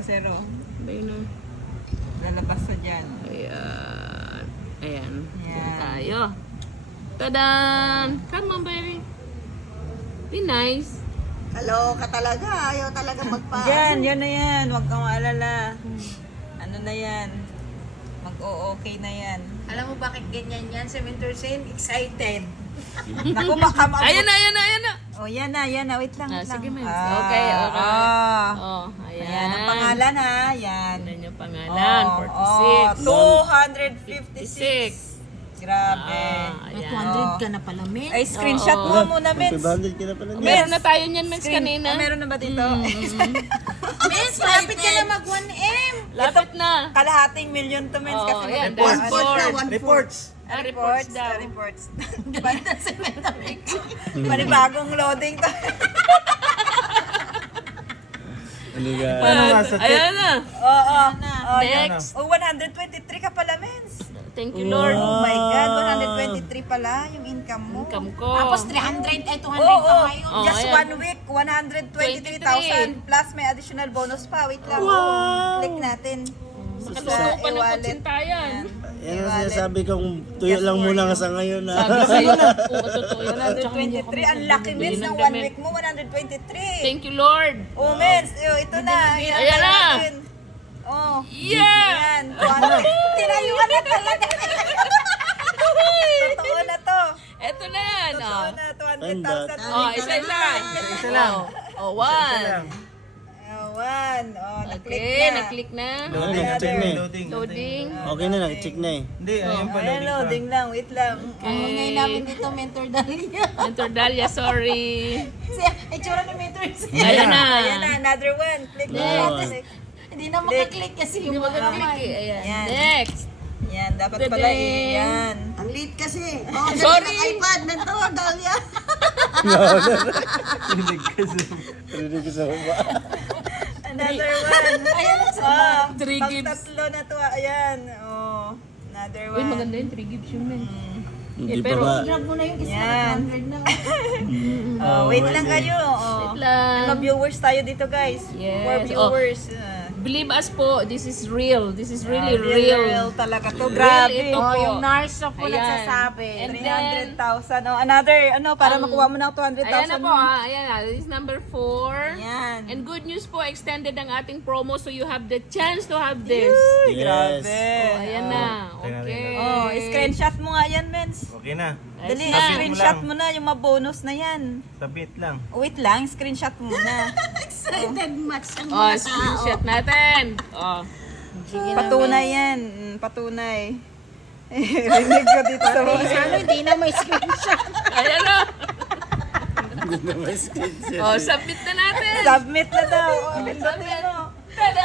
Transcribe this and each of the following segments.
Zero. Ayun na. Lalabas na dyan. Ayan. Ayan. Diyan Yan. tayo. Tadan! Come on, baby. Be nice. Hello ka talaga. Ayaw talaga magpa... Yan na yan. Huwag kang maalala. Ano na yan? Mag-o-okay na yan. Alam mo bakit ganyan yan? Si Mentor Sen, excited. Naku, baka Ayan na, ayan na, ayan na. Oh, yan na. Wait lang, Ah, wait lang. sige, ma'am. Okay. Oh, ayan. Ayan ang pangalan ha. Yan. Ano yung pangalan? 46. 256. Grabe. Ayan. ka na pala, men. Ay, screenshot mo muna, Mens. 500 ka na pala niya. Meron na tayo niyan, Mens, kanina. Meron na ba dito? Mens, malapit ka na mag 1M. Lapit na. Kalahating million to, Mens. Kasi Ayan, mag-report. dashboard. Reports. Reports daw. Reports. Panibagong loading to. Ano ga? Ayan na. Oo. Next. Oh, 123 ka pala, Mens. Thank you, Lord. Oh my God, 123 pala yung income mo. Income ko. Tapos 300, ay 200 Oo, pa ngayon. Oh, just ayan. 1 week, 123,000 plus may additional bonus pa. Wait lang. Click natin. Makaluto pa ng e-wallet. kutsintayan. Yan ang sinasabi kong tuyo lang muna nga sa ngayon na. Sabi sa'yo, oo, totoo yun. 123. Ang laki, Mens, ng 1 week mo, 123. Thank you, Lord. Oh, Mens, ito na. Ayan na. natin. Oh. Yeah! Ayan. Tinayuan na talaga. Totoo na to. Eto na yan. Totoo Oh, na, 200,000. oh isa-isa. Isa lang. Oh, one. One. Oh, na-click Okay, na. na-click na. Nag-check na eh. Loading. Okay na, nag-check na eh. Hindi, ayun pa. Ayan, loading lang. Wait lang. Ngayon namin dito, Mentor Dalia. Mentor Dalia, sorry. Siya, itsura ni Mentor Sen. Ayan na. Ayan na, another one. Click na Next. natin. Hindi na makaklik kasi Hindi yung mga mag-click kamay. eh. Ayan. Yan. Next. Yan, dapat pala yan. Ang late kasi. Oh, Sorry. iPad, Mentor Dalia. Rinig ko sa baba. Another one. Ayan na sa Oh, Three pang gives. tatlo na to. Ayan. Oh, another Uy, one. maganda yun. 3 gives yun, men. Hindi pa pero- ba? Grab mo na yung isa Yan. 100 na. Oh, wait lang kayo. Oh. Wait lang. Mga viewers tayo dito, guys. Yes. For viewers. Believe us po, this is real. This is really real real. talaga to. Real Grabe. ito Oh, po. yung nurse po Ayan. nagsasabi. And then, 300,000. Oh, another, para makuha mo ng 200,000. ayan na po, ayan na. This is number 4. Yan. And good news po, extended ang ating promo so you have the chance to have this. Uy, Yes. grabe. Oh, ayan na. Okay. Oh, screenshot mo nga yan, Mens. Okay na. Dali, Ayos na. screenshot mo na yung mabonus na yan. Submit lang. Wait lang, screenshot mo na. Excited much ang Oh, mga tao. screenshot natin. Oh. Patunay yan. Patunay. Rinig ko dito sa mga. Sana hindi na may screenshot. Ayan na. Hindi na may screenshot. Oh, submit na natin. Submit na daw. Oh, pindutin mo. Tada!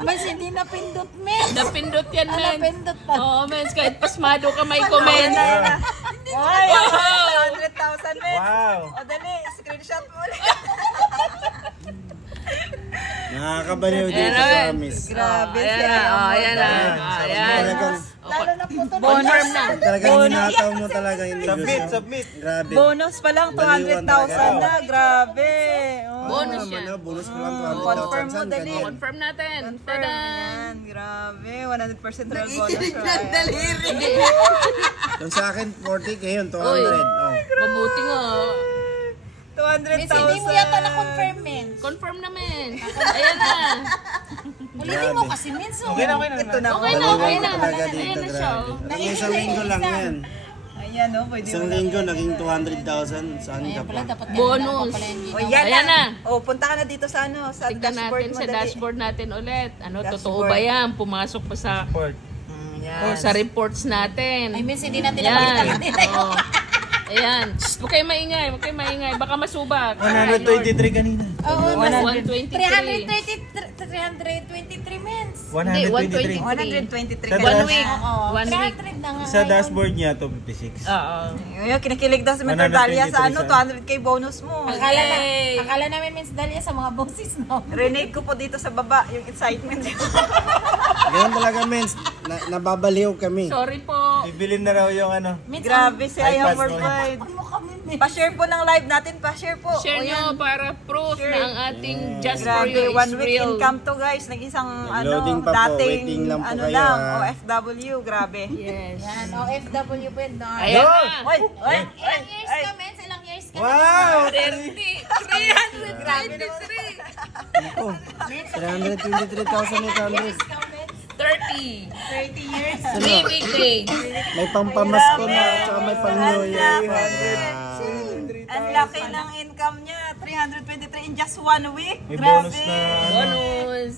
Mas hindi na pindot, men. Napindot yan, men. Napindot pa. Oo, men. Kahit pasmado ka may comment. Ay, Wow! 100,000 men. Wow! O dali, screenshot mo ulit. Nakakabaliw Ayan dito na, sa men. amis. Grabe Ayan siya. na. Oh, ayan na. Ayan. Talagang, Lalo na po ito. Confirm na. talagang hinataw mo talaga hindi Submit, gusto. submit. Grabe. Bonus pa lang, 200,000 na. Grabe. Oh. Bonus Ano, yan. ano, bonus pa lang 200,000. Confirm mo, Saan dali. ganyan? Confirm natin. Confirm. Tada! Yan, grabe. 100% real bonus. Right? Yung sa akin, 40k yun, 200. Uy. Oh. Mabuti nga. 200,000. Miss, hindi mo yata na-confirm, men. Confirm namin. Ayan na. Ulitin mo kasi, men. So, Okay na, okay na. Ito na. Okay na, okay na. Talaga dito, Ayan na siya. grabe. oh. Naging isang linggo lang yan. Ayan, no, pwede mo Isang na. linggo, naging 200,000. Saan ka pa? dapat Bonus. O, yan Ayan na. na. O, punta ka na dito sa ano, sa Tignan dashboard natin mo. sa dali. dashboard natin ulit. Ano, Dashboard. totoo ba yan? Pumasok pa sa Report. Yan. sa reports natin. Ay, men, hindi natin Yan. nakita kanina. Oh. Ayan. Shh, huwag kayo maingay. Huwag kayo maingay. Baka masubak. 123 kanina. Oo, 123. 323 mens. 123. 123 Sa ka. One dash- week. Oo, 1 week. 300 na nga. Sa dashboard niya, 256. Oo. Yung kinikilig daw si Mentor Dalia sa ano, 123 200k bonus mo. Yay! Akala namin Miss Dalia sa mga boses, no? Renate ko po dito sa baba, yung excitement. Ganyan talaga, mens. Nababaliw kami. Sorry po. Bibilin na raw yung ano. Miss, Grabe siya yung iPad mo. worldwide. Ano mo kami, men? Pa-share po ng live natin, pa-share po. Share O, nyo yan. para proof na ang ating Just for Grabe, You is 1 week real. income to guys. Nag-isang Loading pa po, dating waiting lang po ano kayo, lang, ha? OFW, grabe. Yes. Yan, OFW po yun. Ayan na. Oy, oy, Ilang years ka, men? Ilang years ka? Wow! 323,800. 30. 30 years. 3 weekdays. May pampamasko na at saka may pang New Year. Ang laki ng income niya, 323 in just 1 week. May Grabe. bonus na Bonus.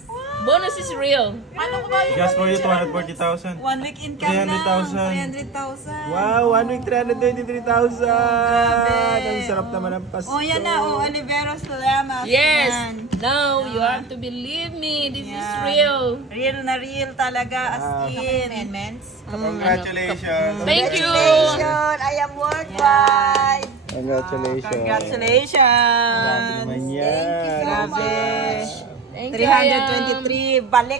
Bonus is real. Ano ko ba yun? just for you 240,000. 1 week income 300,000. 300,000. Wow, 1 week 323,000. Ang sarap naman ang Pasko. Oh, yan na. Oh, Oliveros Lamas. Yes. Yan. Now, you have to believe me. This is Yan. real. Real na real talaga, as in. Men, mens. Congratulations. Thank you. Congratulations! I am worldwide. Congratulations. Congratulations! Naman yan. Grabe. Thank you, Ayam. 323. Balik